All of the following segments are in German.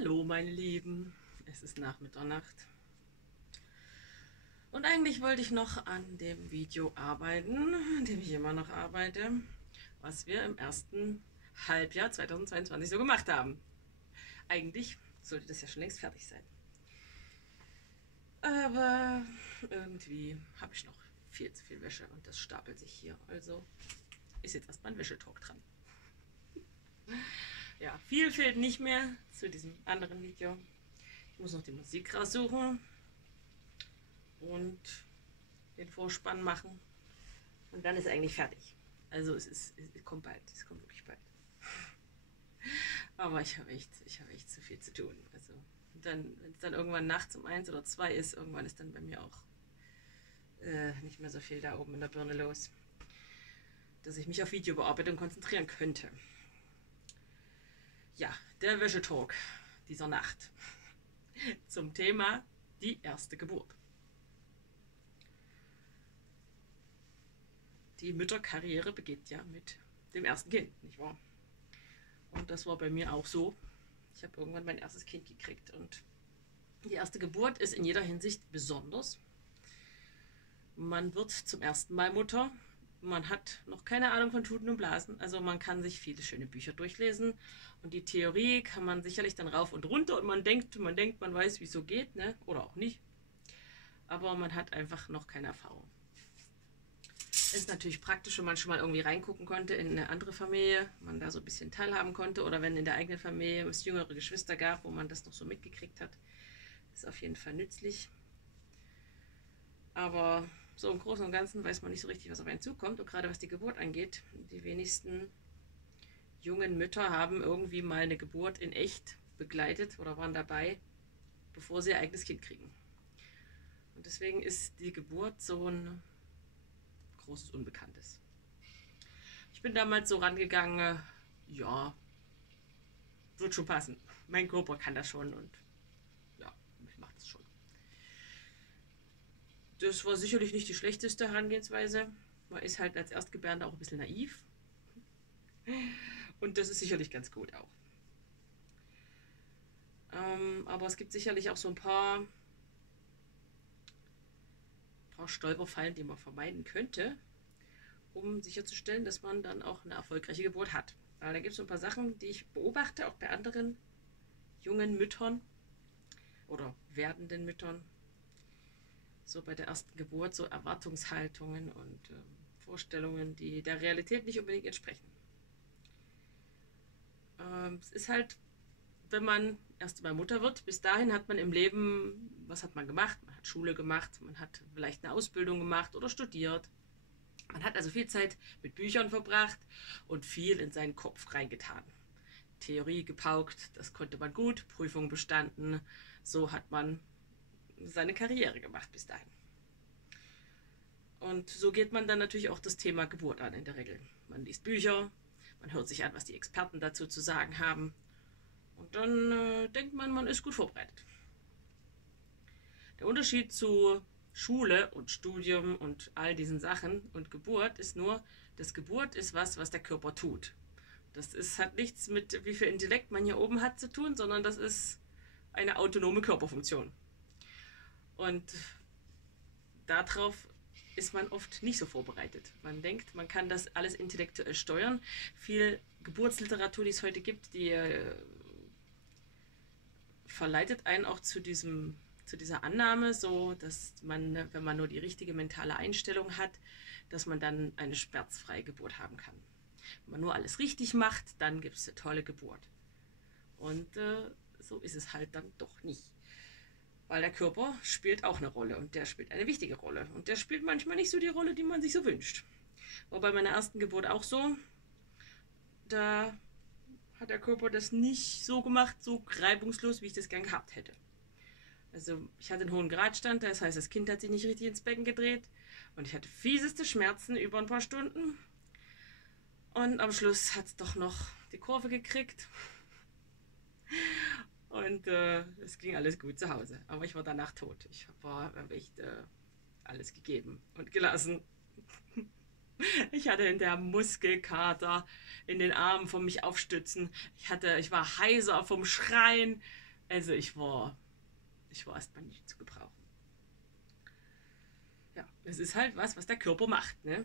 Hallo meine Lieben, es ist nach Mitternacht und eigentlich wollte ich noch an dem Video arbeiten, an dem ich immer noch arbeite, was wir im ersten Halbjahr 2022 so gemacht haben. Eigentlich sollte das ja schon längst fertig sein. Aber irgendwie habe ich noch viel zu viel Wäsche und das stapelt sich hier. Also ist jetzt erstmal ein Wäschetalk dran. Ja, viel fehlt nicht mehr zu diesem anderen Video. Ich muss noch die Musik raussuchen und den Vorspann machen. Und dann ist eigentlich fertig. Also es kommt bald, es kommt wirklich bald. Aber ich habe echt zu viel zu tun. Also dann, wenn es dann irgendwann nachts um 1 oder 2 ist, irgendwann ist dann bei mir auch nicht mehr so viel da oben in der Birne los, dass ich mich auf Videobearbeitung konzentrieren könnte. Ja, der Wäschetalk dieser Nacht zum Thema die erste Geburt. Die Mütterkarriere beginnt ja mit dem ersten Kind, nicht wahr? Und das war bei mir auch so. Ich habe irgendwann mein erstes Kind gekriegt und die erste Geburt ist in jeder Hinsicht besonders. Man wird zum ersten Mal Mutter. Man hat noch keine Ahnung von Tuten und Blasen, also man kann sich viele schöne Bücher durchlesen und die Theorie kann man sicherlich dann rauf und runter und man denkt, man weiß, wie es so geht, ne? Oder auch nicht. Aber man hat einfach noch keine Erfahrung. Ist natürlich praktisch, wenn man schon mal irgendwie reingucken konnte in eine andere Familie, man da so ein bisschen teilhaben konnte oder wenn in der eigenen Familie es jüngere Geschwister gab, wo man das noch so mitgekriegt hat. Ist auf jeden Fall nützlich. Aber so im Großen und Ganzen weiß man nicht so richtig, was auf einen zukommt. Und gerade was die Geburt angeht, die wenigsten jungen Mütter haben irgendwie mal eine Geburt in echt begleitet oder waren dabei, bevor sie ihr eigenes Kind kriegen. Und deswegen ist die Geburt so ein großes Unbekanntes. Ich bin damals so rangegangen, ja, wird schon passen. Mein Körper kann das schon und ja, ich mache das schon. Das war sicherlich nicht die schlechteste Herangehensweise. Man ist halt als Erstgebärender auch ein bisschen naiv. Und das ist sicherlich ganz gut auch. Aber es gibt sicherlich auch so ein paar Stolperfallen, die man vermeiden könnte, um sicherzustellen, dass man dann auch eine erfolgreiche Geburt hat. Aber da gibt es so ein paar Sachen, die ich beobachte, auch bei anderen jungen Müttern oder werdenden Müttern. So bei der ersten Geburt, so Erwartungshaltungen und Vorstellungen, die der Realität nicht unbedingt entsprechen. Es ist halt, wenn man erst mal Mutter wird, bis dahin hat man im Leben, was hat man gemacht? Man hat Schule gemacht, man hat vielleicht eine Ausbildung gemacht oder studiert. Man hat also viel Zeit mit Büchern verbracht und viel in seinen Kopf reingetan. Theorie gepaukt, das konnte man gut, Prüfung bestanden, so hat man seine Karriere gemacht bis dahin. Und so geht man dann natürlich auch das Thema Geburt an in der Regel. Man liest Bücher, man hört sich an, was die Experten dazu zu sagen haben und dann denkt man, man ist gut vorbereitet. Der Unterschied zu Schule und Studium und all diesen Sachen und Geburt ist nur, dass Geburt ist was der Körper tut. Hat nichts mit wie viel Intellekt man hier oben hat zu tun, sondern das ist eine autonome Körperfunktion. Und darauf ist man oft nicht so vorbereitet. Man denkt, man kann das alles intellektuell steuern. Viel Geburtsliteratur, die es heute gibt, die verleitet einen auch zu dieser Annahme, so dass man, wenn man nur die richtige mentale Einstellung hat, dass man dann eine schmerzfreie Geburt haben kann. Wenn man nur alles richtig macht, dann gibt es eine tolle Geburt. Und so ist es halt dann doch nicht. Weil der Körper spielt auch eine Rolle und der spielt eine wichtige Rolle. Und der spielt manchmal nicht so die Rolle, die man sich so wünscht. War bei meiner ersten Geburt auch so. Da hat der Körper das nicht so gemacht, so reibungslos, wie ich das gern gehabt hätte. Also ich hatte einen hohen Gradstand, das heißt, das Kind hat sich nicht richtig ins Becken gedreht. Und ich hatte fieseste Schmerzen über ein paar Stunden. Und am Schluss hat es doch noch die Kurve gekriegt. Und es ging alles gut zu Hause. Aber ich war danach tot. Ich habe echt alles gegeben und gelassen. Ich hatte in der Muskelkater in den Armen von mich aufstützen. Ich war heiser vom Schreien. Also ich war erstmal nicht zu gebrauchen. Ja, es ist halt was der Körper macht, ne?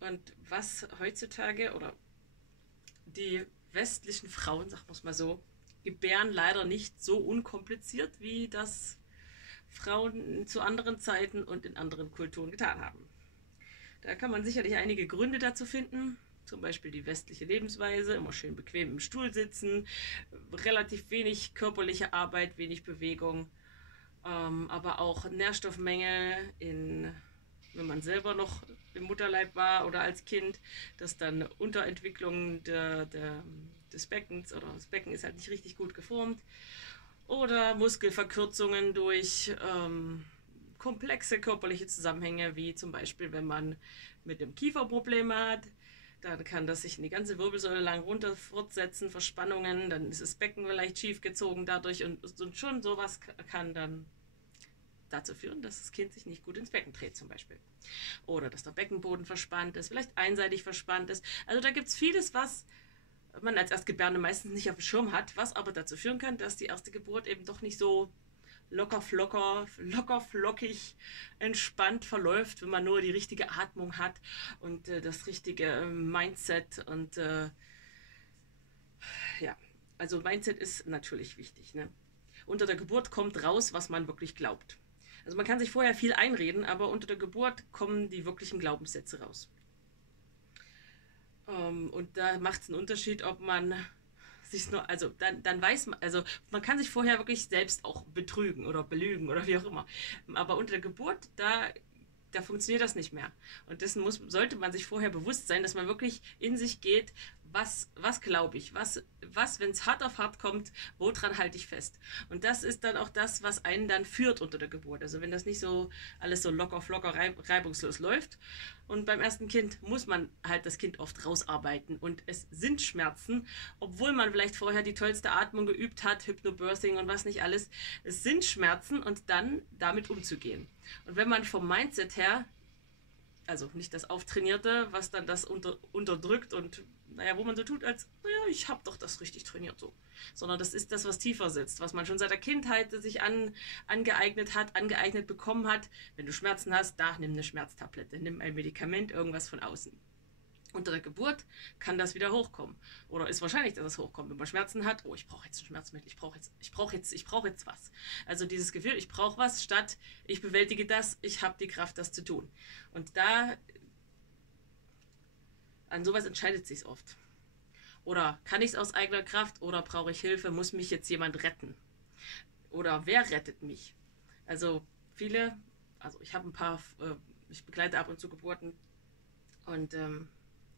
Und was heutzutage oder die westlichen Frauen, sagen wir es mal so, gebären leider nicht so unkompliziert, wie das Frauen zu anderen Zeiten und in anderen Kulturen getan haben. Da kann man sicherlich einige Gründe dazu finden. Zum Beispiel die westliche Lebensweise, immer schön bequem im Stuhl sitzen, relativ wenig körperliche Arbeit, wenig Bewegung, aber auch Nährstoffmängel wenn man selber noch im Mutterleib war oder als Kind, dass dann Unterentwicklung des Beckens oder das Becken ist halt nicht richtig gut geformt oder Muskelverkürzungen durch komplexe körperliche Zusammenhänge, wie zum Beispiel, wenn man mit dem Kiefer Probleme hat, dann kann das sich in die ganze Wirbelsäule lang runter fortsetzen, Verspannungen, dann ist das Becken vielleicht schief gezogen dadurch und schon sowas kann dann dazu führen, dass das Kind sich nicht gut ins Becken dreht zum Beispiel. Oder dass der Beckenboden verspannt ist, vielleicht einseitig verspannt ist. Also da gibt es vieles, was man als Erstgebärende meistens nicht auf dem Schirm hat, was aber dazu führen kann, dass die erste Geburt eben doch nicht so locker flockig, entspannt verläuft, wenn man nur die richtige Atmung hat und das richtige Mindset und ja, also Mindset ist natürlich wichtig, ne? Unter der Geburt kommt raus, was man wirklich glaubt. Also man kann sich vorher viel einreden, aber unter der Geburt kommen die wirklichen Glaubenssätze raus. Und da macht es einen Unterschied, ob man sich nur, also dann weiß man, also man kann sich vorher wirklich selbst auch betrügen oder belügen oder wie auch immer. Aber unter der Geburt, da funktioniert das nicht mehr. Und dessen sollte man sich vorher bewusst sein, dass man wirklich in sich geht, was glaube ich, was wenn es hart auf hart kommt, woran halte ich fest? Und das ist dann auch das, was einen dann führt unter der Geburt. Also wenn das nicht so alles so locker, flocker, reibungslos läuft. Und beim ersten Kind muss man halt das Kind oft rausarbeiten. Und es sind Schmerzen, obwohl man vielleicht vorher die tollste Atmung geübt hat, Hypnobirthing und was nicht alles. Es sind Schmerzen und dann damit umzugehen. Und wenn man vom Mindset her, also nicht das Auftrainierte, was dann das unterdrückt und naja, wo man so tut, als, naja, ich habe doch das richtig trainiert so. Sondern das ist das, was tiefer sitzt, was man schon seit der Kindheit sich angeeignet bekommen hat. Wenn du Schmerzen hast, da nimm eine Schmerztablette, nimm ein Medikament, irgendwas von außen. Unter der Geburt kann das wieder hochkommen. Oder ist wahrscheinlich, dass es hochkommt. Wenn man Schmerzen hat, oh, ich brauche jetzt ein Schmerzmittel, ich brauche jetzt was. Also dieses Gefühl, ich brauche was, statt ich bewältige das, ich habe die Kraft, das zu tun. Und an sowas entscheidet sich oft. Oder kann ich es aus eigener Kraft oder brauche ich Hilfe, muss mich jetzt jemand retten? Oder wer rettet mich? Also ich habe ich begleite ab und zu Geburten und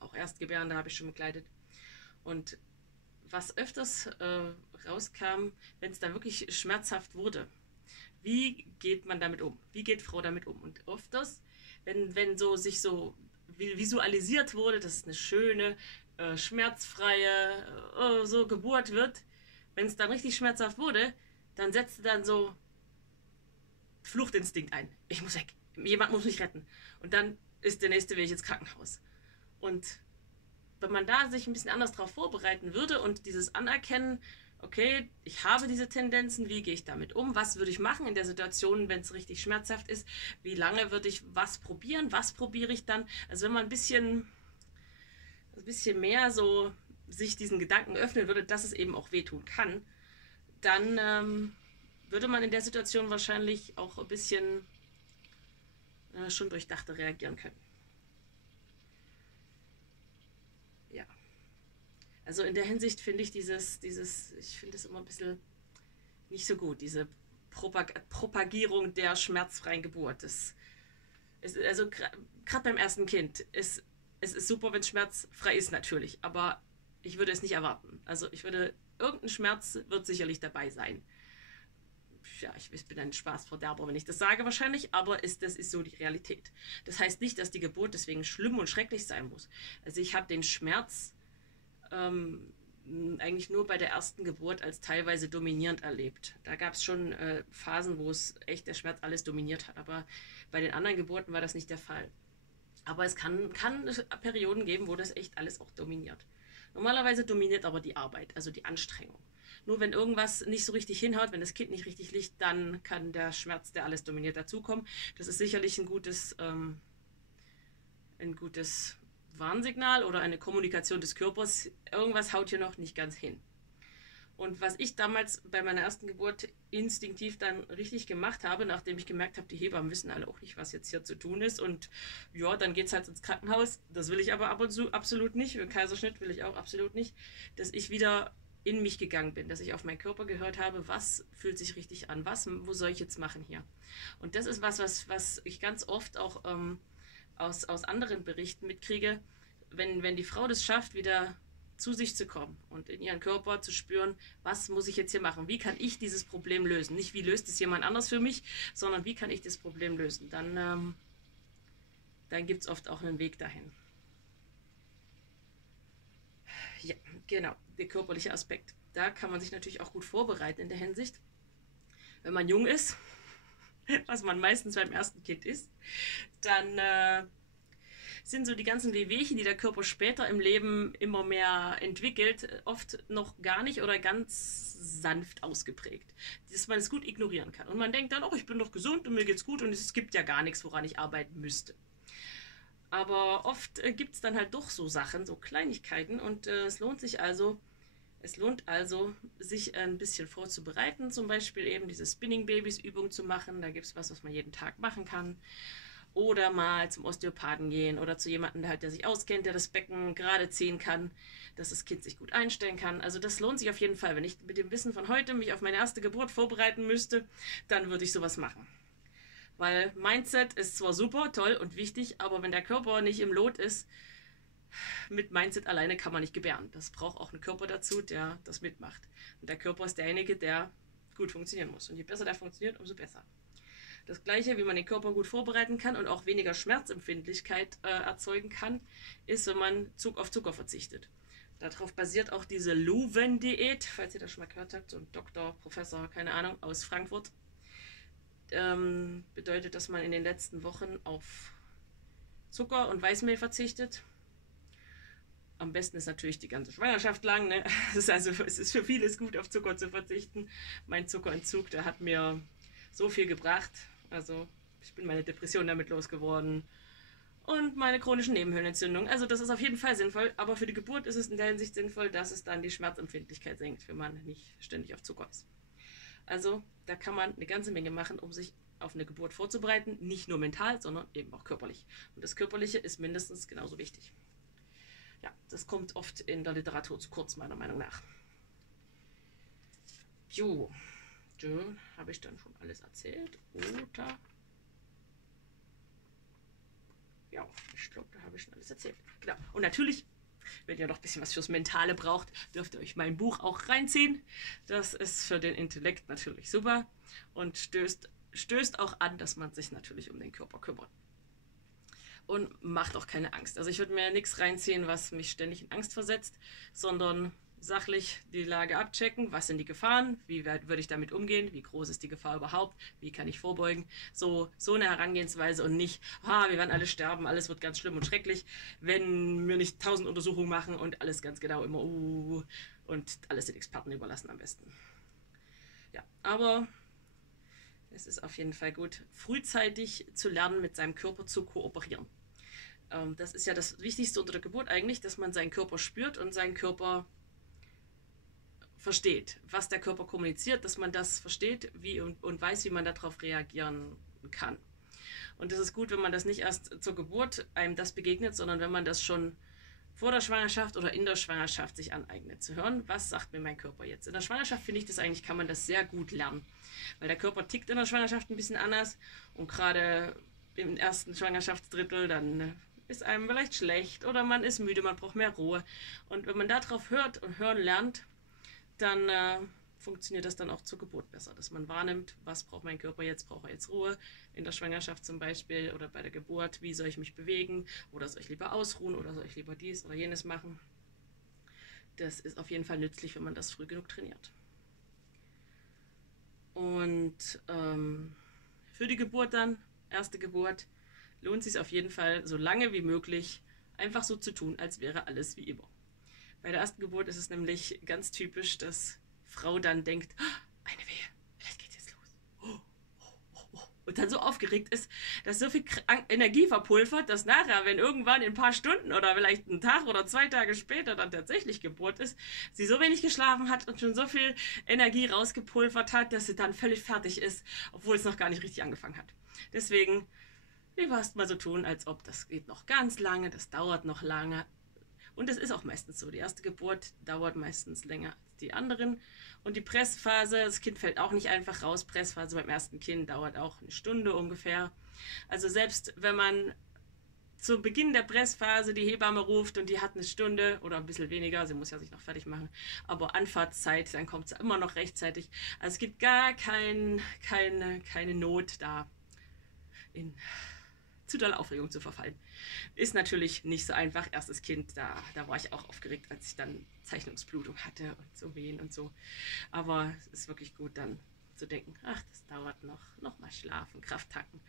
auch Erstgebärende habe ich schon begleitet. Und was öfters rauskam, wenn es dann wirklich schmerzhaft wurde, wie geht man damit um? Wie geht Frau damit um? Und öfters, wenn sich so visualisiert wurde, dass es eine schöne, schmerzfreie so Geburt wird, wenn es dann richtig schmerzhaft wurde, dann setzte dann so Fluchtinstinkt ein. Ich muss weg. Jemand muss mich retten. Und dann ist der nächste Weg ins Krankenhaus. Und wenn man da sich ein bisschen anders darauf vorbereiten würde und dieses Anerkennen, okay, ich habe diese Tendenzen, wie gehe ich damit um, was würde ich machen in der Situation, wenn es richtig schmerzhaft ist, wie lange würde ich was probieren, was probiere ich dann, also wenn man ein bisschen mehr so sich diesen Gedanken öffnen würde, dass es eben auch wehtun kann, dann würde man in der Situation wahrscheinlich auch ein bisschen schon durchdachter reagieren können. Ja. Also in der Hinsicht finde ich ich finde es immer ein bisschen nicht so gut, diese Propagierung der schmerzfreien Geburt. Also gerade beim ersten Kind, es ist super, wenn es schmerzfrei ist natürlich, aber ich würde es nicht erwarten. Also irgendein Schmerz wird sicherlich dabei sein. Ja, ich bin ein Spaßverderber, wenn ich das sage wahrscheinlich, aber das ist so die Realität. Das heißt nicht, dass die Geburt deswegen schlimm und schrecklich sein muss. Also ich habe den Schmerz eigentlich nur bei der ersten Geburt als teilweise dominierend erlebt. Da gab es schon Phasen, wo es echt der Schmerz alles dominiert hat, aber bei den anderen Geburten war das nicht der Fall. Aber es kann Perioden geben, wo das echt alles auch dominiert. Normalerweise dominiert aber die Arbeit, also die Anstrengung. Nur wenn irgendwas nicht so richtig hinhaut, wenn das Kind nicht richtig liegt, dann kann der Schmerz, der alles dominiert, dazukommen. Das ist sicherlich ein gutes Warnsignal oder eine Kommunikation des Körpers. Irgendwas haut hier noch nicht ganz hin. Und was ich damals bei meiner ersten Geburt instinktiv dann richtig gemacht habe, nachdem ich gemerkt habe, die Hebammen wissen alle auch nicht, was jetzt hier zu tun ist. Und ja, dann geht es halt ins Krankenhaus. Das will ich aber ab und zu absolut nicht. Für Kaiserschnitt will ich auch absolut nicht. Dass ich wieder in mich gegangen bin, dass ich auf meinen Körper gehört habe, was fühlt sich richtig an, wo soll ich jetzt machen hier. Und das ist was ich ganz oft auch aus anderen Berichten mitkriege, wenn die Frau das schafft, wieder zu sich zu kommen und in ihren Körper zu spüren, was muss ich jetzt hier machen, wie kann ich dieses Problem lösen. Nicht, wie löst es jemand anders für mich, sondern wie kann ich das Problem lösen. Dann gibt es oft auch einen Weg dahin. Ja, genau, der körperliche Aspekt. Da kann man sich natürlich auch gut vorbereiten in der Hinsicht. Wenn man jung ist, was man meistens beim ersten Kind ist, dann sind so die ganzen Wehwehchen, die der Körper später im Leben immer mehr entwickelt, oft noch gar nicht oder ganz sanft ausgeprägt, dass man es gut ignorieren kann. Und man denkt dann, oh, ich bin doch gesund und mir geht's gut und es gibt ja gar nichts, woran ich arbeiten müsste. Aber oft gibt es dann halt doch so Sachen, so Kleinigkeiten und es lohnt also, sich ein bisschen vorzubereiten, zum Beispiel eben diese Spinning Babies Übung zu machen. Da gibt es was man jeden Tag machen kann. Oder mal zum Osteopathen gehen oder zu jemandem, der sich auskennt, der das Becken gerade ziehen kann, dass das Kind sich gut einstellen kann. Also das lohnt sich auf jeden Fall. Wenn ich mit dem Wissen von heute mich auf meine erste Geburt vorbereiten müsste, dann würde ich sowas machen. Weil Mindset ist zwar super, toll und wichtig, aber wenn der Körper nicht im Lot ist, mit Mindset alleine kann man nicht gebären. Das braucht auch einen Körper dazu, der das mitmacht. Und der Körper ist derjenige, der gut funktionieren muss. Und je besser der funktioniert, umso besser. Das Gleiche, wie man den Körper gut vorbereiten kann und auch weniger Schmerzempfindlichkeit erzeugen kann, ist, wenn man auf Zucker verzichtet. Darauf basiert auch diese Louwen-Diät, falls ihr das schon mal gehört habt, so ein Doktor, Professor, keine Ahnung, aus Frankfurt. Bedeutet, dass man in den letzten Wochen auf Zucker und Weißmehl verzichtet. Am besten ist natürlich die ganze Schwangerschaft lang. Ne? Es ist für vieles gut, auf Zucker zu verzichten. Mein Zuckerentzug, der hat mir so viel gebracht. Also ich bin meine Depression damit losgeworden und meine chronischen Nebenhöhlenentzündungen. Also das ist auf jeden Fall sinnvoll, aber für die Geburt ist es in der Hinsicht sinnvoll, dass es dann die Schmerzempfindlichkeit senkt, wenn man nicht ständig auf Zucker ist. Also da kann man eine ganze Menge machen, um sich auf eine Geburt vorzubereiten. Nicht nur mental, sondern eben auch körperlich. Und das Körperliche ist mindestens genauso wichtig. Ja, das kommt oft in der Literatur zu kurz, meiner Meinung nach. Jo, habe ich dann schon alles erzählt? Oder? Ja, ich glaube, da habe ich schon alles erzählt. Genau. Und natürlich, wenn ihr noch ein bisschen was fürs Mentale braucht, dürft ihr euch mein Buch auch reinziehen. Das ist für den Intellekt natürlich super und stößt auch an, dass man sich natürlich um den Körper kümmert. Und macht auch keine Angst. Also ich würde mir nichts reinziehen, was mich ständig in Angst versetzt, sondern sachlich die Lage abchecken, was sind die Gefahren, wie würde ich damit umgehen, wie groß ist die Gefahr überhaupt, wie kann ich vorbeugen. So eine Herangehensweise und nicht, wir werden alle sterben, alles wird ganz schlimm und schrecklich, wenn wir nicht 1000 Untersuchungen machen und alles ganz genau immer und alles den Experten überlassen am besten. Ja, aber es ist auf jeden Fall gut, frühzeitig zu lernen, mit seinem Körper zu kooperieren. Das ist ja das Wichtigste unter der Geburt eigentlich, dass man seinen Körper spürt und seinen Körper versteht, was der Körper kommuniziert, dass man das versteht und weiß, wie man darauf reagieren kann. Und das ist gut, wenn man das nicht erst zur Geburt einem das begegnet, sondern wenn man das schon vor der Schwangerschaft oder in der Schwangerschaft sich aneignet, zu hören, was sagt mir mein Körper jetzt. In der Schwangerschaft finde ich das eigentlich, kann man das sehr gut lernen, weil der Körper tickt in der Schwangerschaft ein bisschen anders und gerade im ersten Schwangerschaftsdrittel, dann ist einem vielleicht schlecht oder man ist müde, man braucht mehr Ruhe. Und wenn man darauf hört und hören lernt, dann funktioniert das dann auch zur Geburt besser, dass man wahrnimmt, was braucht mein Körper jetzt, braucht er jetzt Ruhe, in der Schwangerschaft zum Beispiel oder bei der Geburt, wie soll ich mich bewegen oder soll ich lieber ausruhen oder soll ich lieber dies oder jenes machen. Das ist auf jeden Fall nützlich, wenn man das früh genug trainiert. Und für die Geburt dann, erste Geburt, lohnt es sich auf jeden Fall, so lange wie möglich einfach so zu tun, als wäre alles wie immer. Bei der ersten Geburt ist es nämlich ganz typisch, dass Frau dann denkt, "Ah, eine Wehe, vielleicht geht's jetzt los. Oh, oh, oh. Und dann so aufgeregt ist, dass so viel Energie verpulvert, dass nachher, wenn irgendwann in ein paar Stunden oder vielleicht einen Tag oder 2 Tage später dann tatsächlich Geburt ist, sie so wenig geschlafen hat und schon so viel Energie rausgepulvert hat, dass sie dann völlig fertig ist, obwohl es noch gar nicht richtig angefangen hat. Deswegen lieber erst mal so tun, als ob das geht noch ganz lange, das dauert noch lange. Und es ist auch meistens so. Die erste Geburt dauert meistens länger als die anderen. Und die Pressphase, das Kind fällt auch nicht einfach raus. Pressphase beim ersten Kind dauert auch eine Stunde ungefähr. Also selbst wenn man zu Beginn der Pressphase die Hebamme ruft und die hat eine Stunde oder ein bisschen weniger, sie muss ja sich noch fertig machen, aber Anfahrtszeit, dann kommt sie immer noch rechtzeitig. Also es gibt gar keine Not da in zu doll Aufregung zu verfallen. Ist natürlich nicht so einfach. Erstes Kind, da war ich auch aufgeregt, als ich dann Zeichnungsblutung hatte und so Wehen und so. Aber es ist wirklich gut, dann zu denken, ach, das dauert noch mal schlafen, Kraft tanken.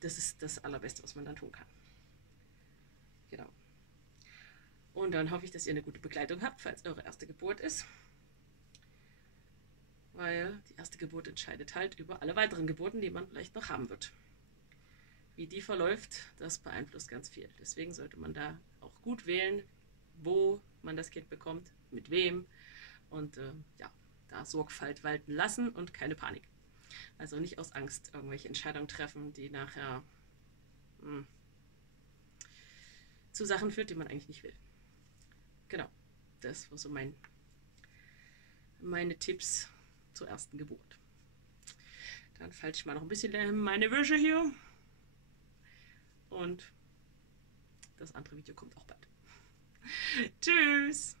Das ist das Allerbeste, was man dann tun kann. Genau. Und dann hoffe ich, dass ihr eine gute Begleitung habt, falls eure erste Geburt ist. Weil die erste Geburt entscheidet halt über alle weiteren Geburten, die man vielleicht noch haben wird. Wie die verläuft, das beeinflusst ganz viel. Deswegen sollte man da auch gut wählen, wo man das Kind bekommt, mit wem und ja, da Sorgfalt walten lassen und keine Panik. Also nicht aus Angst irgendwelche Entscheidungen treffen, die nachher zu Sachen führt, die man eigentlich nicht will. Genau, das war so meine Tipps zur ersten Geburt. Dann falte ich mal noch ein bisschen meine Wäsche hier. Und das andere Video kommt auch bald. Tschüss!